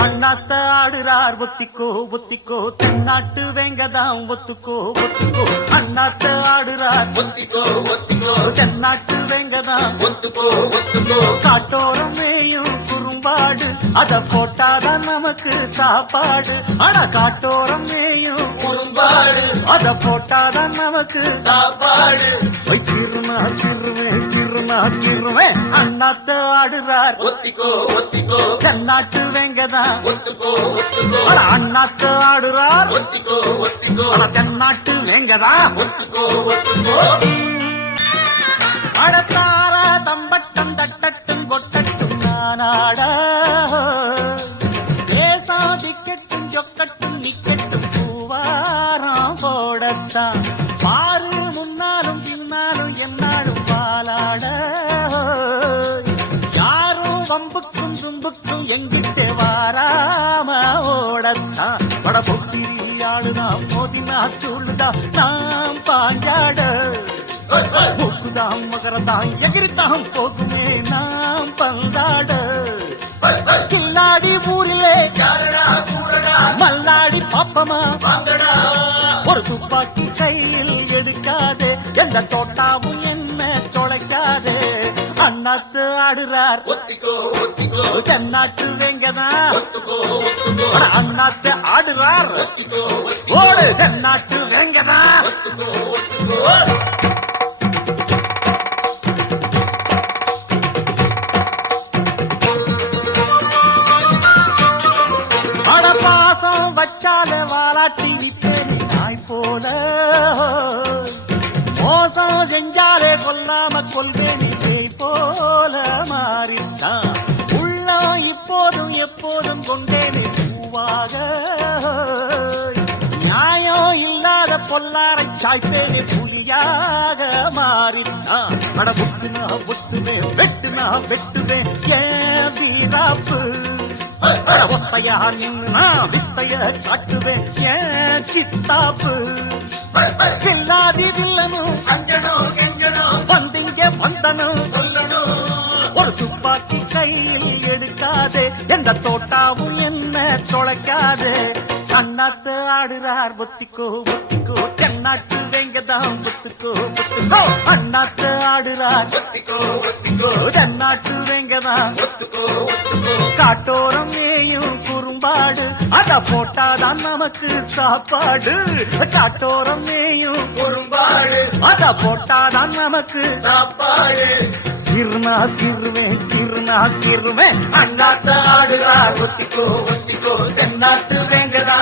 அண்ணாத்த ஆடுறார் ஒத்திக்கோ ஒத்திக்கோ தென்னாட்டு வேங்கதாம் ஒத்துக்கோ ஒத்துக்கோ அண்ணாத்த ஆடுறார் ஒத்திக்கோ ஒத்திக்கோ தென்னாட்டு வேங்கதாம் ஒத்துக்கோ ஒத்துக்கோ காட்டோரம் மேயும் குறும்பாடு அத போட்டாதான் நமக்கு சாப்பாடு ஆனா காட்டோரம் மேயும் குறும்பாடு அத போட்டாதான் நமக்கு சாப்பாடு போய் சிறுனா சிறுவேன் சிறுனா சிறுவேன் அண்ணாத்த ஆடுறார் ஒத்திக்கோ ஒத்திக்கோ தென்னாட்டு வேங்கதான் ஒத்துக்கோ ஒத்துக்கோ அண்ணாத்த ஆடுறார் ஒத்திக்கோ ஒத்திக்கோ தென்னாட்டு வேங்கதான் ஒத்துக்கோ ஒத்துக்கோ அடத்தார தம்பட்டம் தட்டட்டும் கொட்டட்டும் நானாட தேசாதிக்கட்டும் சொக்கட்டும் நிக்கட்டும் பூவாரம் போடத்தான் பாரு முன்னாலும் பின்னாலும் என்னாலும் பாலாட யாரும் வம்புக்கும் தும்புக்கும் எங்கிட்டே வாராம ஓடத்தான் பட பொக்கிரியாளுதான் மோதினா சூழுதான் நாம் பாஞ்சாட போக்குதாம் மகரதாம் எகிரித்தாம் போகுமே நாம் பந்தாட கில்லாடி ஊரிலே யாரடா கூறடா மல்லாடி பாப்பமா வாங்கடா ஒரு துப்பாக்கி கையில் எடுக்காதே எந்த தோட்டாவும் என்ன தொலைக்காதே அண்ணாத்து ஆடுறார் ஒத்திக்கோ ஒத்திக்கோ தென்னாட்டு வேங்கதா ஒத்துக்கோ ஒத்துக்கோ அண்ணாத்து ஆடுறார் ஒத்திக்கோ ஓடு தென்னாட்டு வேங்கதா ஒத்துக்கோ ஒத்துக்கோ பாசம் வச்சால வாலாட்டி விட்டேன் நாய் போல மோசம் செஞ்சாலே கொல்லாம கொள்வேன் ஜெய் போல மாறித்தான் உள்ளம் இப்போதும் எப்போதும் கொண்டேனே பூவாக நியாயம் இல்லாத பொல்லாரை சாய்ப்பேனே புலியாக மாறித்தான் பட புட்டுனா புட்டுவேன் வெட்டுனா வெட்டுவேன் ஏன் வீராப்பு ஒத்தையா நின்று நான் வித்தைய காட்டுவேன் ஏன் சித்தாப்பு கில்லாதி வில்லனும் அஞ்சனும் செஞ்சனும் வந்திங்க வந்தனும் சொல்லணும் ஒரு துப்பாக்கி கையில் எடுக்காதே எந்த தோட்டாவும் என்ன தொலைக்காதே அண்ணாத்து ஆடுறார் ஒத்திக்கோ ஒத்திக்கோ தென்னாட்டு வேங்கதாம் ஒத்துக்கோ ஒத்துக்கோ அண்ணாத்து ஆடுறார் ஒத்திக்கோ ஒத்திக்கோ தென்னாட்டு வேங்கதாம் ஒத்துக்கோ ஒத்துக்கோ காட்டோரம் மேயும் குறும்பாடு அத போட்டாதான் நமக்கு சாப்பாடு காட்டோரம் மேயும் குறும்பாடு அத போட்டாதான் நமக்கு சாப்பாடு சிறுனா சிறுவேன் சிறுனா சிறுவேன் அண்ணாத்த ஆடுறார் ஒத்திக்கோ ஒத்திக்கோ தென்னாட்டு வேங்கடா